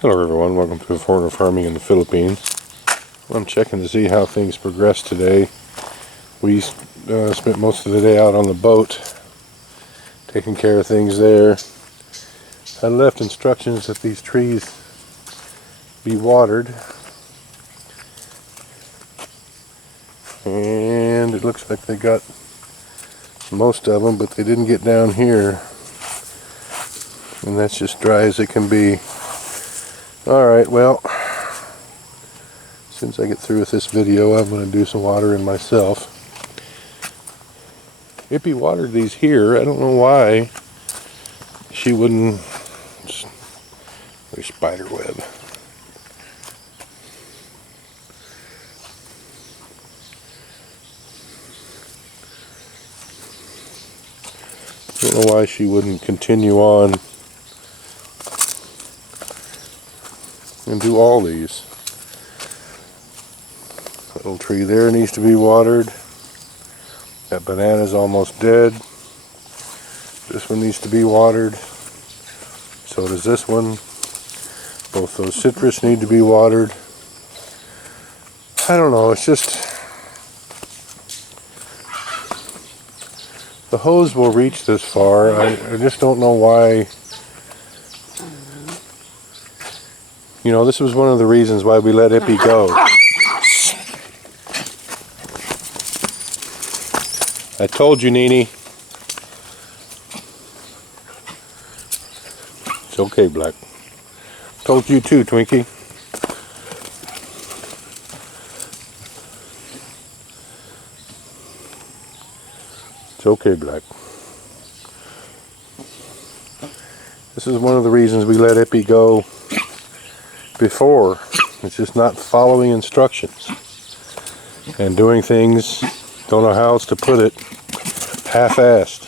Hello everyone, welcome to Foreigner Farming in the Philippines. I'm checking to see how things progress today. We spent most of the day out on the boat taking care of things there. I left instructions that these trees be watered, and it looks like they got most of them, but they didn't get down here, and that's just dry as it can be. Alright, well, since I get through with this video, I'm going to do some watering myself. Ippy watered these here. I don't know why she wouldn't. There's spider web. I don't know why she wouldn't continue on and do all these. That little tree there needs to be watered. That banana's almost dead. This one needs to be watered. So does this one. Both those citrus need to be watered. I don't know, it's just the hose will reach this far. I just don't know why. You know, this was one of the reasons why we let Ippy go. I told you, Nene. It's okay, Black. Told you too, Twinkie. It's okay, Black. This is one of the reasons we let Ippy go before. It's just not following instructions and doing things, don't know how else to put it, half-assed.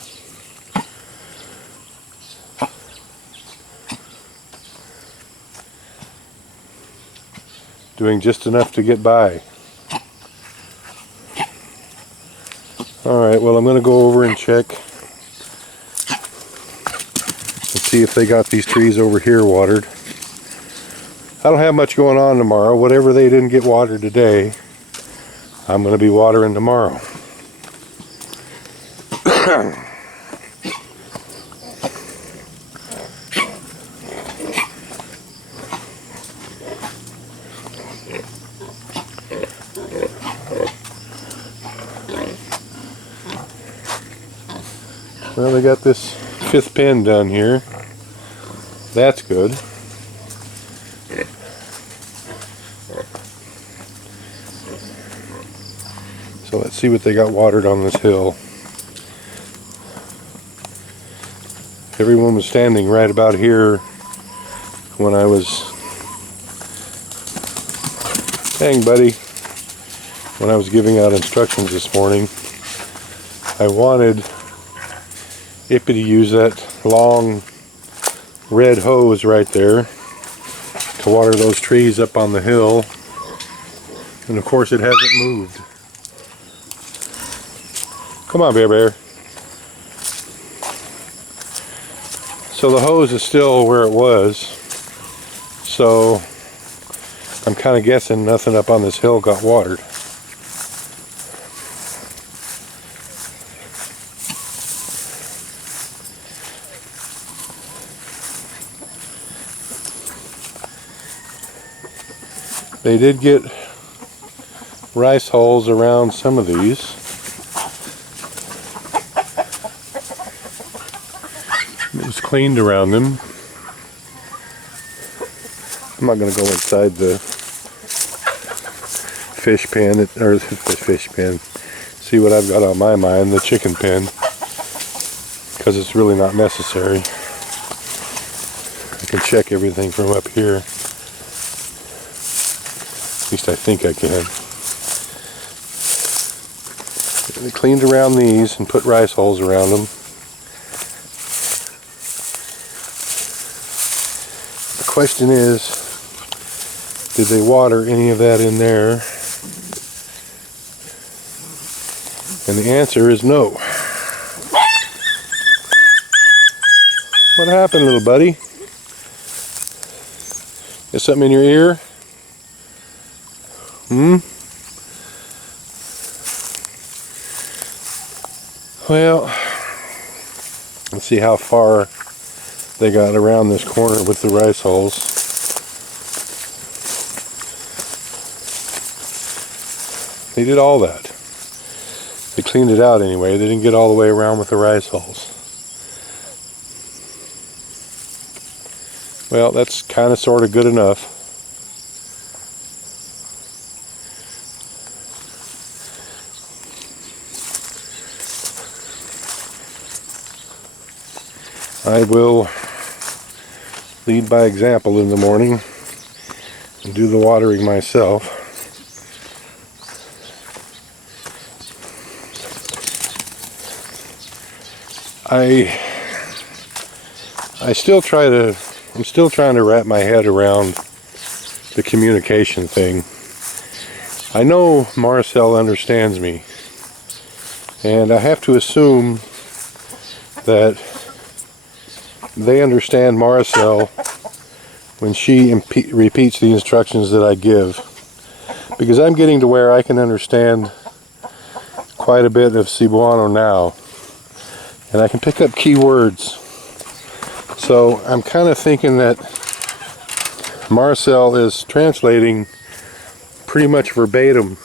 Doing just enough to get by. Alright, well, I'm going to go over and check and see if they got these trees over here watered. I don't have much going on tomorrow. Whatever they didn't get watered today, I'm going to be watering tomorrow. Well, they got this 5th pin done here. That's good. So let's see what they got watered on this hill. Everyone was standing right about here when I was, dang buddy, when I was giving out instructions this morning. I wanted Ippy to use that long red hose right there to water those trees up on the hill, and of course it hasn't moved. Come on, Bear. So the hose is still where it was, so I'm kind of guessing nothing up on this hill got watered. They did get rice hulls around some of these. It was cleaned around them. I'm not going to go inside the fish pen, or the fish pen, see what I've got on my mind, the chicken pen, because it's really not necessary. I can check everything from up here. At least I think I can. They cleaned around these and put rice hulls around them. The question is, did they water any of that in there? And the answer is no. What happened, little buddy? Got something in your ear? Well, let's see how far they got around this corner with the rice hulls. They did all that. They cleaned it out anyway. They didn't get all the way around with the rice hulls. Well, that's kind of sort of good enough. I will lead by example in the morning and do the watering myself. I'm still trying to wrap my head around the communication thing. I know Marcel understands me, and I have to assume that they understand Marcel when she repeats the instructions that I give, because I'm getting to where I can understand quite a bit of Cebuano now, and I can pick up key words. So I'm kind of thinking that Marcel is translating pretty much verbatim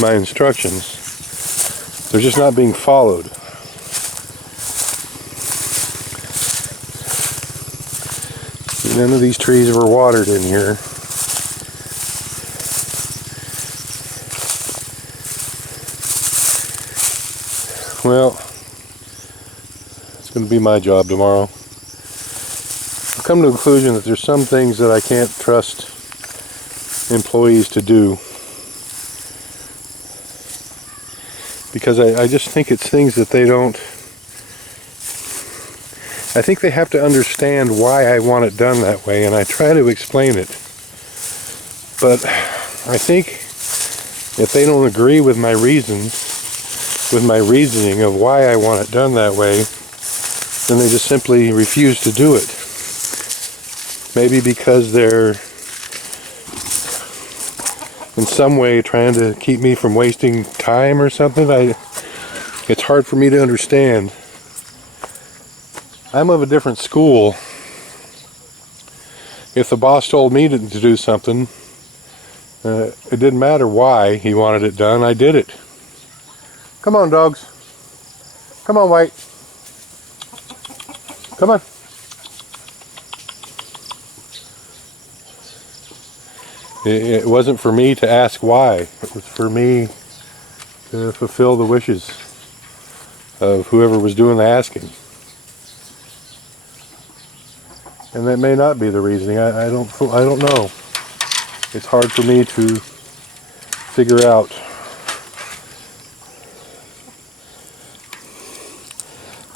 my instructions. They're just not being followed. None of these trees were watered in here. Well, it's going to be my job tomorrow. I've come to the conclusion that there's some things that I can't trust employees to do, because I just think it's things that they don't. I think they have to understand why I want it done that way, and I try to explain it. But I think if they don't agree with my reasons, with my reasoning of why I want it done that way, then they just simply refuse to do it. Maybe because they're in some way trying to keep me from wasting time or something. It's hard for me to understand. I'm of a different school. If the boss told me to do something, it didn't matter why he wanted it done, I did it. Come on, dogs. Come on, White. Come on. It wasn't for me to ask why. It was for me to fulfill the wishes of whoever was doing the asking. And that may not be the reasoning. I don't know. It's hard for me to figure out.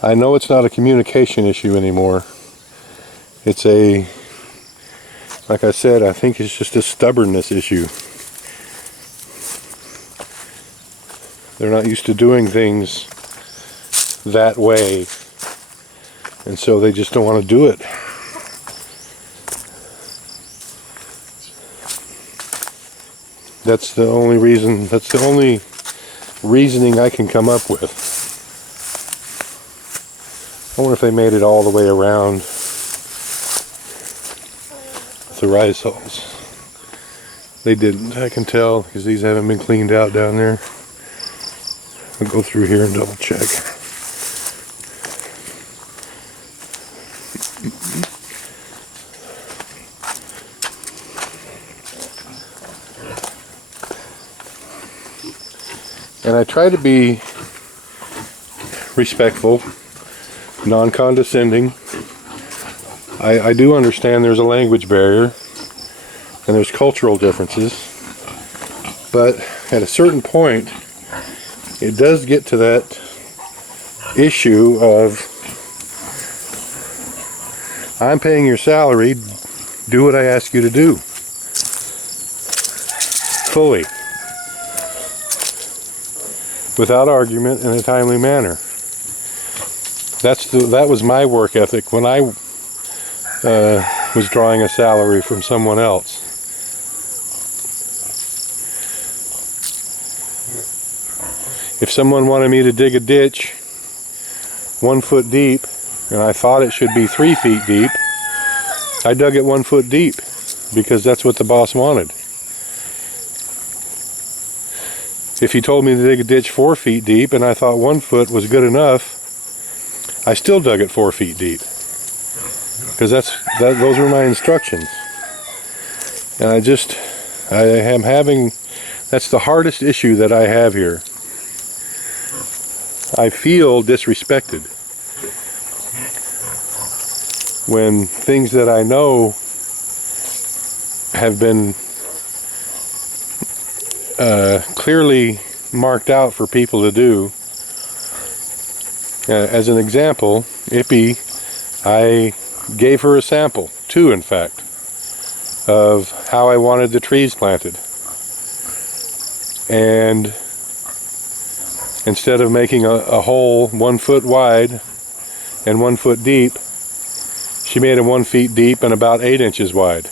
I know it's not a communication issue anymore. It's like I said, I think it's just a stubbornness issue. They're not used to doing things that way, and so they just don't want to do it. That's the only reason, that's the only reasoning I can come up with. I wonder if they made it all the way around with the rice hulls. They didn't, I can tell, because these haven't been cleaned out down there. I'll go through here and double check. And I try to be respectful, non-condescending. I do understand there's a language barrier and there's cultural differences, but at a certain point it does get to that issue of, I'm paying your salary, do what I ask you to do. Fully. Without argument, in a timely manner. That was my work ethic. When I was drawing a salary from someone else. If someone wanted me to dig a ditch 1 foot deep, and I thought it should be 3 feet deep, I dug it 1 foot deep because that's what the boss wanted. If he told me to dig a ditch 4 feet deep and I thought 1 foot was good enough, I still dug it 4 feet deep because those were my instructions. And I am having, that's the hardest issue that I have here. I feel disrespected when things that I know have been clearly marked out for people to do. As an example, Ippy, I gave her a sample, 2 in fact, of how I wanted the trees planted. And instead of making a hole 1 foot wide and 1 foot deep, she made it 1 foot deep and about 8 inches wide.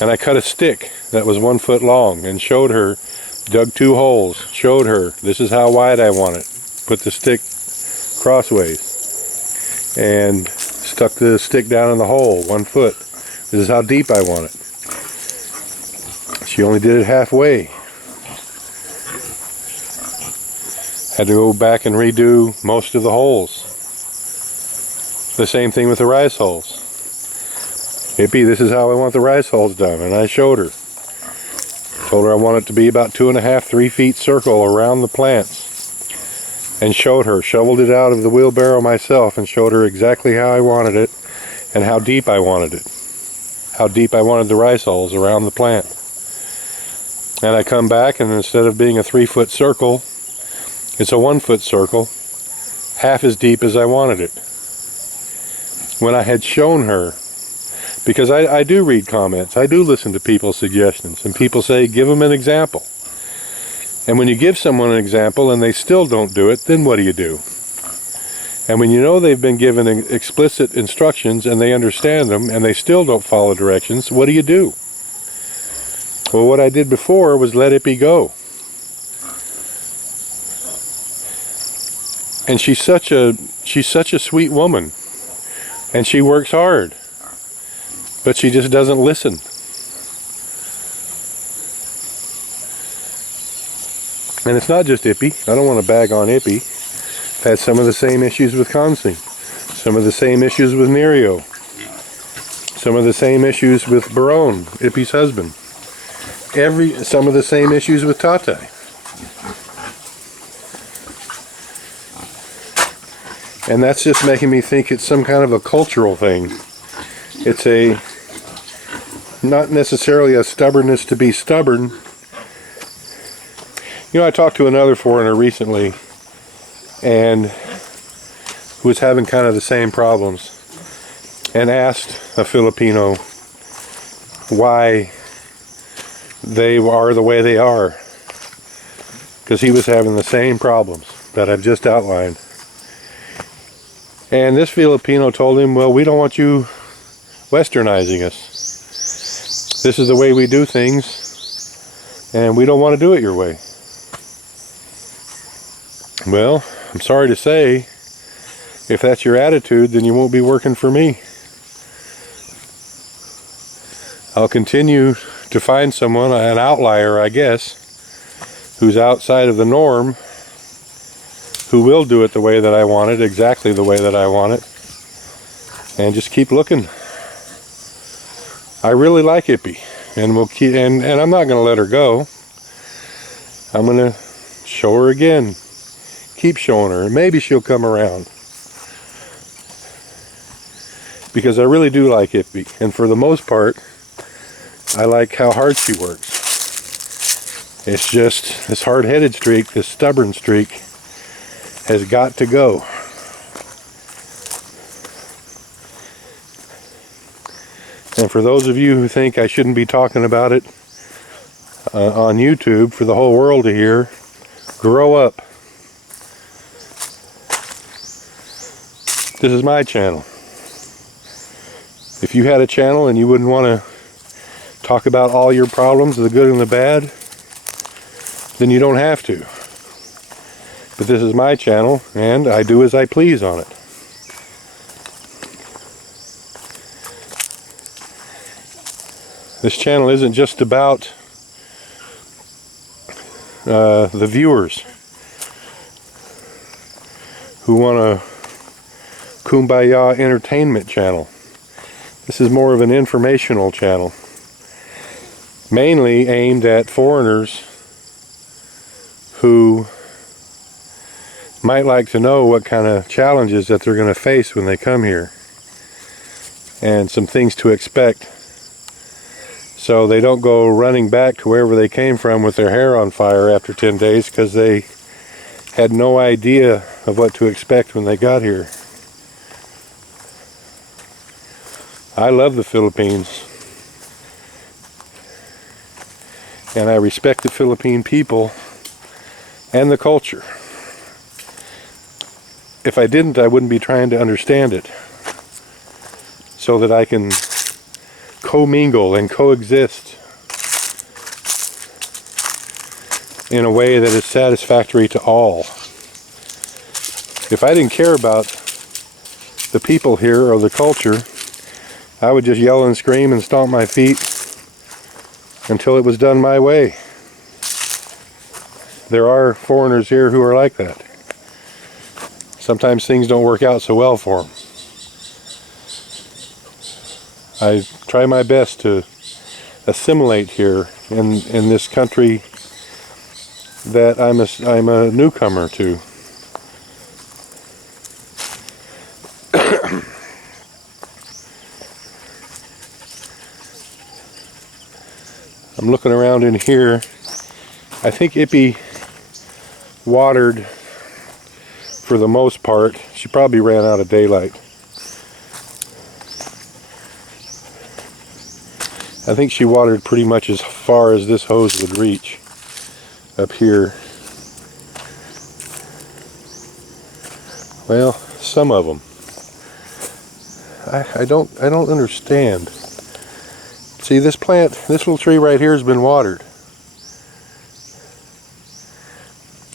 And I cut a stick that was 1 foot long and showed her, dug 2 holes, showed her, this is how wide I want it. Put the stick crossways and stuck the stick down in the hole 1 foot. This is how deep I want it. She only did it halfway. Had to go back and redo most of the holes. The same thing with the rice holes. Ippy, this is how I want the rice holes done, and I showed her. Told her I want it to be about 2.5, 3 feet circle around the plants. And showed her, shoveled it out of the wheelbarrow myself and showed her exactly how I wanted it and how deep I wanted it. How deep I wanted the rice holes around the plant. And I come back and instead of being a 3 foot circle, it's a 1 foot circle, half as deep as I wanted it. When I had shown her, because I do read comments, I do listen to people's suggestions, and people say, give them an example. And when you give someone an example and they still don't do it, then what do you do? And when you know they've been given explicit instructions and they understand them and they still don't follow directions, what do you do? Well, what I did before was let Ippy go. And she's such a sweet woman, and she works hard, but she just doesn't listen. And it's not just Ippy. I don't want to bag on Ippy. I've had some of the same issues with Consi, some of the same issues with Nerio, some of the same issues with Barone, Ippy's husband, some of the same issues with Tatai. And that's just making me think it's some kind of a cultural thing. It's not necessarily a stubbornness to be stubborn. You know, I talked to another foreigner recently and who was having kind of the same problems and asked a Filipino why they are the way they are, because he was having the same problems that I've just outlined. And this Filipino told him, well, we don't want you westernizing us. This is the way we do things, and we don't want to do it your way. Well, I'm sorry to say, if that's your attitude, then you won't be working for me. I'll continue to find someone, an outlier, I guess, who's outside of the norm, who will do it the way that I want it, exactly the way that I want it, and just keep looking. I really like Ippy, and we'll keep, and I'm not going to let her go. I'm going to show her again, keep showing her, and maybe she'll come around, because I really do like Ippy, and for the most part, I like how hard she works. It's just this hard-headed streak, this stubborn streak, has got to go. And for those of you who think I shouldn't be talking about it on YouTube for the whole world to hear, grow up. This is my channel. If you had a channel and you wouldn't want to talk about all your problems, the good and the bad, then you don't have to. But this is my channel, and I do as I please on it. This channel isn't just about the viewers who want a kumbaya entertainment channel. This is more of an informational channel, mainly aimed at foreigners who might like to know what kind of challenges that they're going to face when they come here, and some things to expect, so they don't go running back to wherever they came from with their hair on fire after 10 days because they had no idea of what to expect when they got here. I love the Philippines, and I respect the Philippine people and the culture. If I didn't, I wouldn't be trying to understand it, so that I can commingle and coexist in a way that is satisfactory to all. If I didn't care about the people here or the culture, I would just yell and scream and stomp my feet until it was done my way. There are foreigners here who are like that. Sometimes things don't work out so well for them. I try my best to assimilate here in this country that I'm a newcomer to. I'm looking around in here. I think Ippy watered for the most part. She probably ran out of daylight. I think she watered pretty much as far as this hose would reach up here. Well, some of them. I don't understand. See, this plant, this little tree right here has been watered.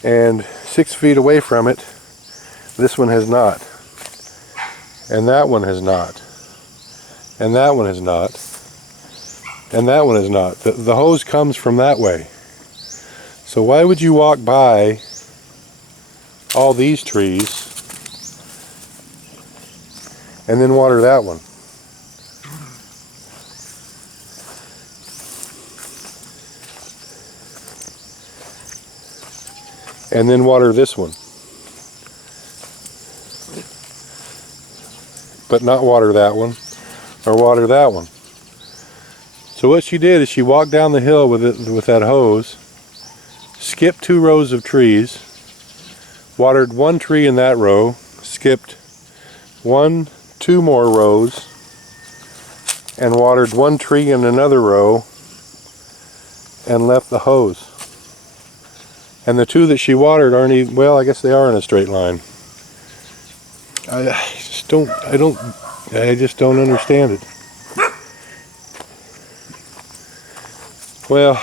And 6 feet away from it, this one has not. And that one has not. And that one has not. And that one is not. The hose comes from that way. So why would you walk by all these trees and then water that one? And then water this one, but not water that one, or water that one. So what she did is she walked down the hill with that hose, skipped 2 rows of trees, watered 1 tree in that row, skipped 2 more rows, and watered 1 tree in another row, and left the hose. And the 2 that she watered aren't even, well, I guess they are in a straight line. I just don't understand it. Well,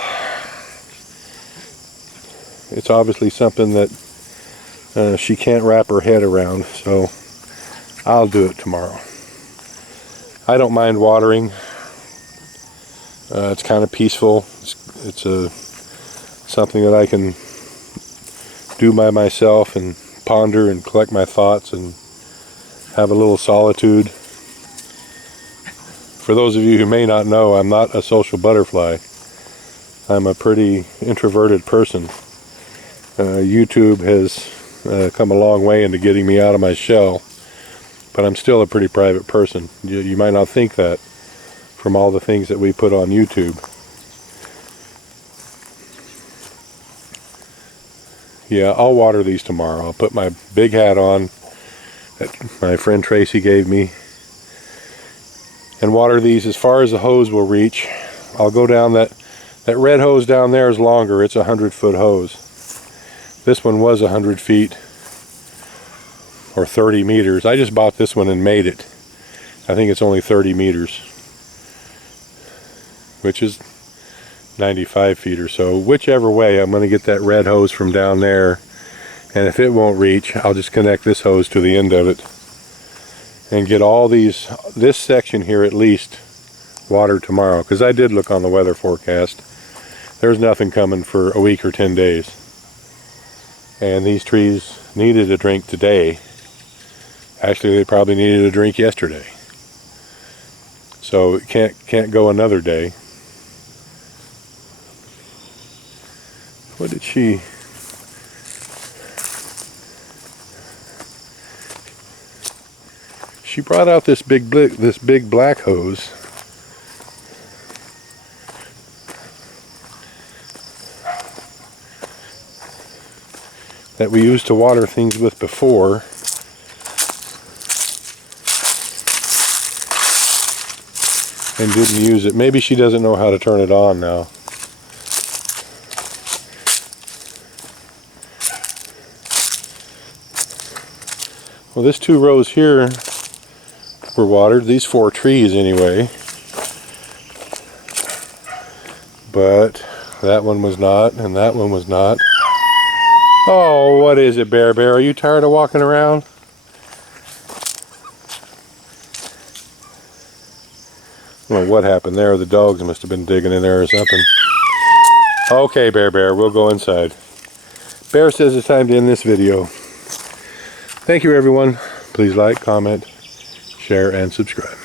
it's obviously something that she can't wrap her head around, so I'll do it tomorrow. I don't mind watering. It's kind of peaceful. It's something that I can do by myself and ponder and collect my thoughts and have a little solitude. For those of you who may not know, I'm not a social butterfly. I'm a pretty introverted person. YouTube has come a long way into getting me out of my shell, but I'm still a pretty private person. You might not think that from all the things that we put on YouTube. Yeah, I'll water these tomorrow. I'll put my big hat on that my friend Tracy gave me and water these as far as the hose will reach. I'll go down that red hose down there is longer. It's a 100-foot hose. This one was 100 feet or 30 meters. I just bought this one and made it. I think it's only 30 meters, which is 95 feet or so. Whichever way, I'm going to get that red hose from down there, and if it won't reach, I'll just connect this hose to the end of it and get all this section here at least watered tomorrow, because I did look on the weather forecast. There's nothing coming for a week or 10 days. And these trees needed a drink today. Actually, they probably needed a drink yesterday. So it can't go another day. What did she... She brought out this big black hose. That we used to water things with before. And didn't use it. Maybe she doesn't know how to turn it on now. Well, this 2 rows here were watered, these 4 trees anyway. But that one was not, and that one was not. Oh, what is it, Bear Bear? Are you tired of walking around? Well, what happened there? The dogs must have been digging in there or something. Okay, Bear Bear, we'll go inside. Bear says it's time to end this video. Thank you, everyone. Please like, comment, share, and subscribe.